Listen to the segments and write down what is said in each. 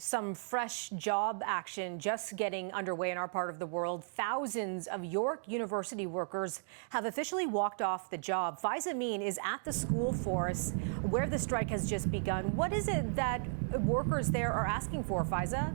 Some fresh job action just getting underway in our part of the world. Thousands of York University workers have officially walked off the job. Faiza Amin is at the school for us where the strike has just begun. What is it that workers there are asking for, Faiza?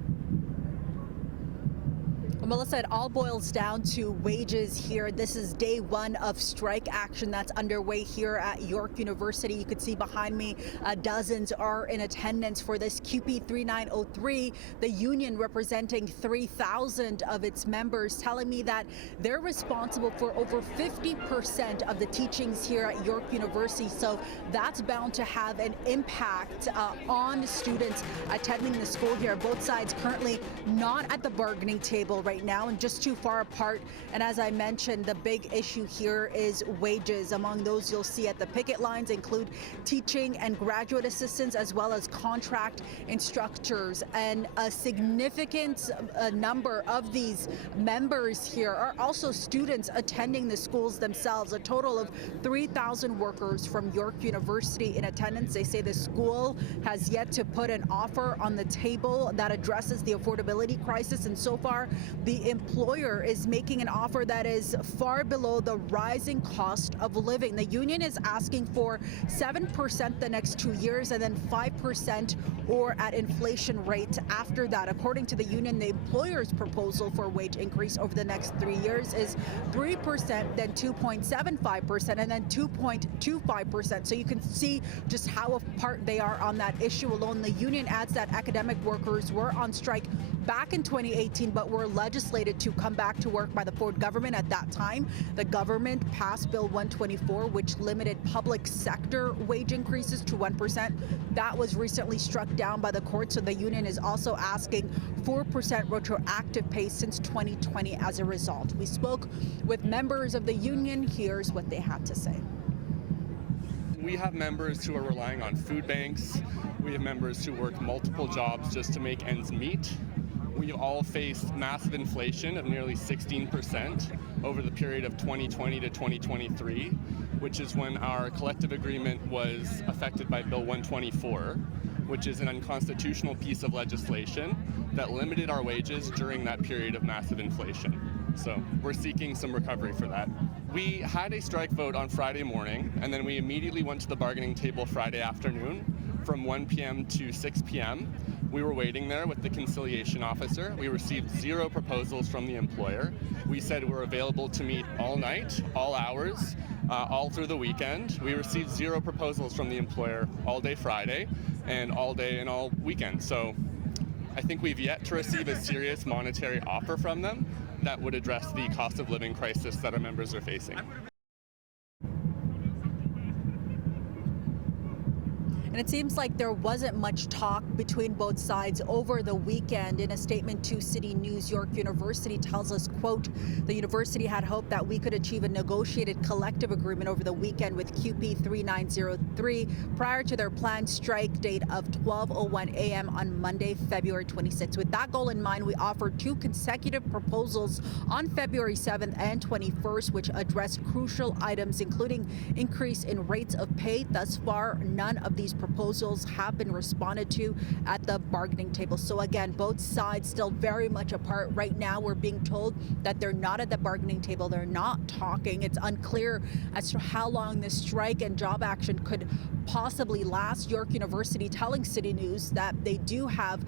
Well, Melissa, it all boils down to wages here. This is day one of strike action that's underway here at York University. You can see behind me, dozens are in attendance for this QP 3903, the union representing 3,000 of its members, telling me that they're responsible for over 50% of the teachings here at York University. So that's bound to have an impact on students attending the school here. Both sides currently not at the bargaining table right now and just too far apart. And as I mentioned, the big issue here is wages. Among those you'll see at the picket lines include teaching and graduate assistants, as well as contract instructors. And a significant number of these members here are also students attending the schools themselves. A total of 3,000 workers from York University in attendance. They say the school has yet to put an offer on the table that addresses the affordability crisis, and so far the employer is making an offer that is far below the rising cost of living. The union is asking for 7% the next 2 years and then 5% or at inflation rate after that. According to the union, the employer's proposal for wage increase over the next 3 years is 3%, then 2.75%, and then 2.25%. So you can see just how apart they are on that issue alone. The union adds that academic workers were on strike back in 2018, but were legislated to come back to work by the Ford government. At that time, the government passed Bill 124, which limited public sector wage increases to 1%. That was recently struck down by the court, so the union is also asking 4% retroactive pay since 2020 as a result. We spoke with members of the union. Here's what they had to say. We have members who are relying on food banks. We have members who work multiple jobs just to make ends meet. We all faced massive inflation of nearly 16% over the period of 2020 to 2023, which is when our collective agreement was affected by Bill 124, which is an unconstitutional piece of legislation that limited our wages during that period of massive inflation. So we're seeking some recovery for that. We had a strike vote on Friday morning, and then we immediately went to the bargaining table Friday afternoon from 1 p.m. to 6 p.m. We were waiting there with the conciliation officer. We received 0 proposals from the employer. We said we're available to meet all night, all hours, all through the weekend. We received 0 proposals from the employer all day Friday and all day and all weekend. So I think we've yet to receive a serious monetary offer from them that would address the cost of living crisis that our members are facing. And it seems like there wasn't much talk between both sides over the weekend. In a statement to CityNews, York University tells us, quote, the university had hoped that we could achieve a negotiated collective agreement over the weekend with QP 3903 prior to their planned strike date of 12:01 a.m. on Monday, February 26th. With that goal in mind, we offered 2 consecutive proposals on February 7th and 21st, which addressed crucial items, including increase in rates of pay. Thus far, none of these proposals have been responded to at the bargaining table. So again, both sides still very much apart. Right now, we're being told that they're not at the bargaining table. They're not talking. It's unclear as to how long this strike and job action could possibly last. York University telling CityNews that they do have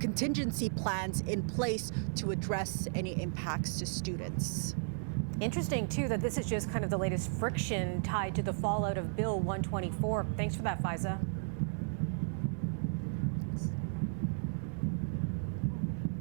contingency plans in place to address any impacts to students. Interesting, too, that this is just kind of the latest friction tied to the fallout of Bill 124. Thanks for that, Faiza.